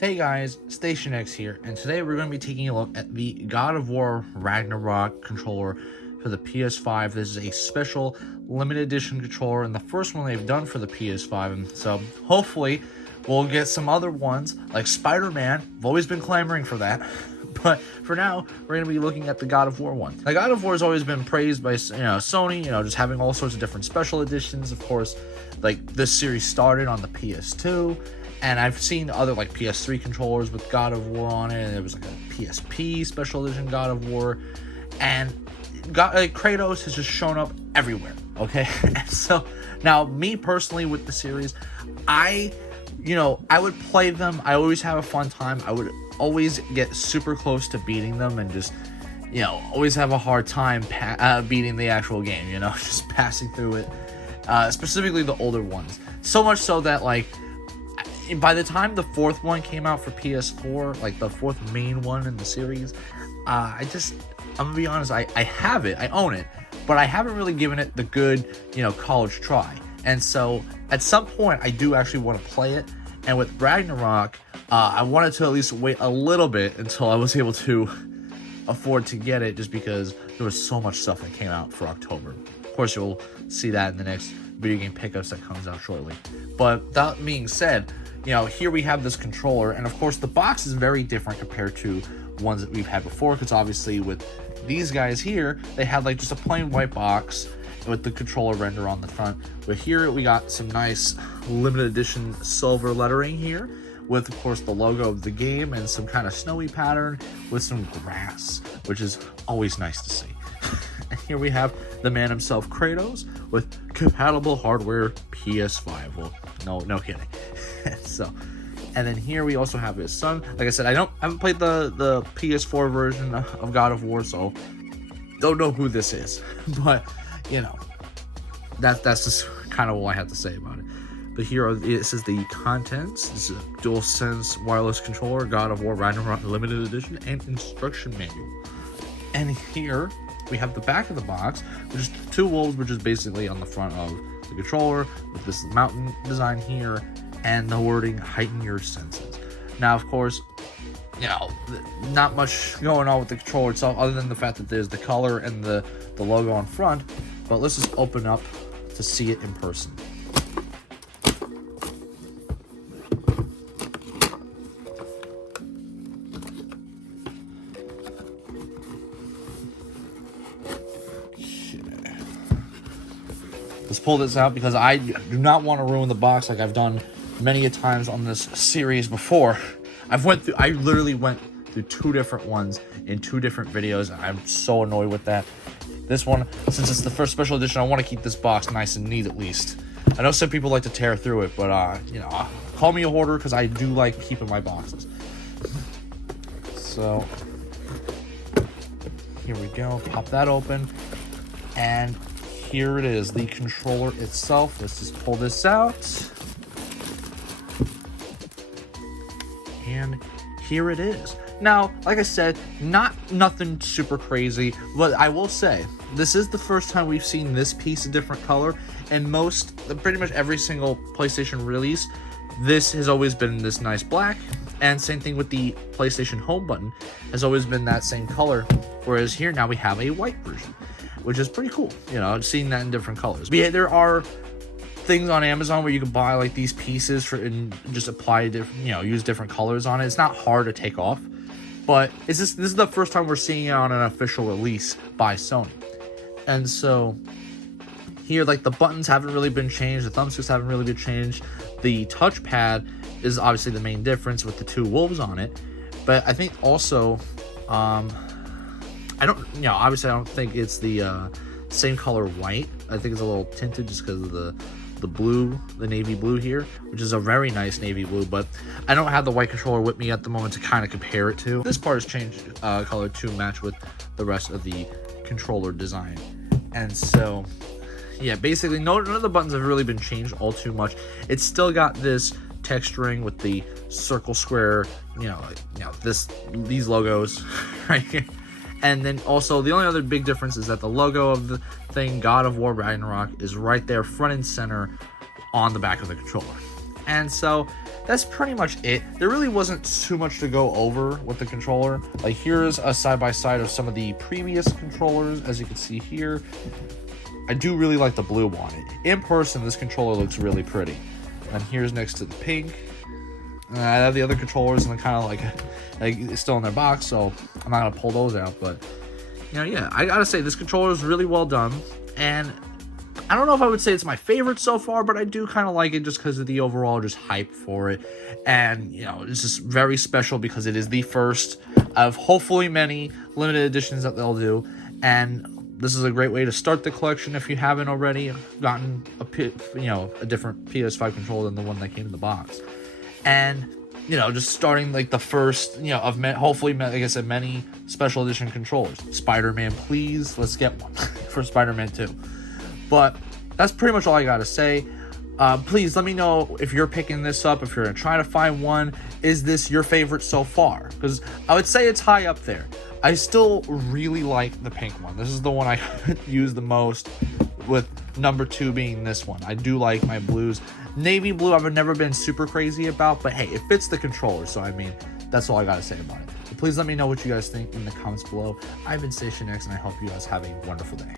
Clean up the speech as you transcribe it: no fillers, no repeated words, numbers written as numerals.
Hey guys, Station X here, and today we're going to be taking a look at the God of War Ragnarok controller for the PS5. This is a special limited edition controller, and the first one they've done for the PS5, and so hopefully we'll get some other ones, like Spider-Man. I've always been clamoring for that, but for now, we're going to be looking at the God of War one. The God of War has always been praised by Sony, just having all sorts of different special editions. Of course, like this series started on the PS2, and I've seen other like PS3 controllers with God of War on it, and there was like a PSP special edition God of War, and Kratos has just shown up everywhere. Okay, and so now me personally with the series, I would play them. I always have a fun time. I would always get super close to beating them, and just always have a hard time beating the actual game. Just passing through it, specifically the older ones. So much so that by the time the fourth one came out for PS4, like the fourth main one in the series, I'm gonna be honest, I have it, I own it, but I haven't really given it the good, college try. And so at some point I do actually want to play it, and with Ragnarok, I wanted to at least wait a little bit until I was able to afford to get it, just because there was so much stuff that came out for October. Of course, you'll see that in the next video game pickups that comes out shortly. But that being said, here we have this controller, and of course the box is very different compared to ones that we've had before, because obviously with these guys here, they had like just a plain white box with the controller render on the front. But here we got some nice limited edition silver lettering here, with of course the logo of the game and some kind of snowy pattern with some grass, which is always nice to see. And here we have the man himself, Kratos, with compatible hardware PS5. Well, no kidding. So, and then here we also have his son. Like I said, I haven't played the PS4 version of God of War, so don't know who this is. But that's just kind of all I have to say about it. But here this is the contents. This is a DualSense wireless controller, God of War Ragnarok limited edition, and instruction manual. And here we have the back of the box, which is two wolves, which is basically on the front of the controller, with this mountain design here, and the wording, heighten your senses. Now, of course, not much going on with the controller itself, other than the fact that there's the color and the logo on front. But let's just open up to see it in person. Let's pull this out, because I do not want to ruin the box like I've done many a times on this series before. I literally went through two different ones in two different videos, and I'm so annoyed with that. This one, since it's the first special edition, I want to keep this box nice and neat at least. I know some people like to tear through it, but call me a hoarder, because I do like keeping my boxes. So here we go. Pop that open, and here it is, the controller itself. Let's just pull this out. And here it is. Now, like I said, nothing super crazy, but I will say, this is the first time we've seen this piece a different color, and pretty much every single PlayStation release, this has always been this nice black, and same thing with the PlayStation home button, has always been that same color, whereas here now we have a white version, which is pretty cool, seeing that in different colors. But yeah, there are things on Amazon where you can buy like these pieces and just apply different, use different colors on it. It's not hard to take off, but this is the first time we're seeing it on an official release by Sony. And so here, like, the buttons haven't really been changed, the thumbsticks haven't really been changed. The touchpad is obviously the main difference with the two wolves on it, but I think also obviously I don't think it's the same color white. I think it's a little tinted just because of the blue, the navy blue here, which is a very nice navy blue, but I don't have the white controller with me at the moment to kind of compare it to. This part has changed color to match with the rest of the controller design. And so yeah, basically none of the buttons have really been changed all too much. It's still got this texturing with the circle, square, these logos right here. And then also the only other big difference is that the logo of the thing, God of War Ragnarok, is right there front and center on the back of the controller. And so that's pretty much it. There really wasn't too much to go over with the controller. Like, here's a side-by-side of some of the previous controllers. As you can see here, I do really like the blue one. In person, this controller looks really pretty. And here's next to the pink. I have the other controllers and they're kind of like still in their box, so I'm not gonna pull those out. But yeah, I gotta say this controller is really well done, and I don't know if I would say it's my favorite so far, but I do kind of like it just because of the overall just hype for it. And it's just very special because it is the first of hopefully many limited editions that they'll do. And this is a great way to start the collection if you haven't already gotten a different PS5 controller than the one that came in the box. And just starting like the first of hopefully, like I said, many special edition controllers. Spider-Man, please, let's get one for Spider-Man 2. But that's pretty much all I gotta say. Please let me know if you're picking this up, if you're trying to find one. Is this your favorite so far? Because I would say it's high up there. I still really like the pink one. This is the one I use the most, with number 2 being this one. I do like my blues. Navy blue I've never been super crazy about, but hey, it fits the controller, so I mean, that's all I gotta say about it. So please let me know what you guys think in the comments below. I've been Station X, and I hope you guys have a wonderful day.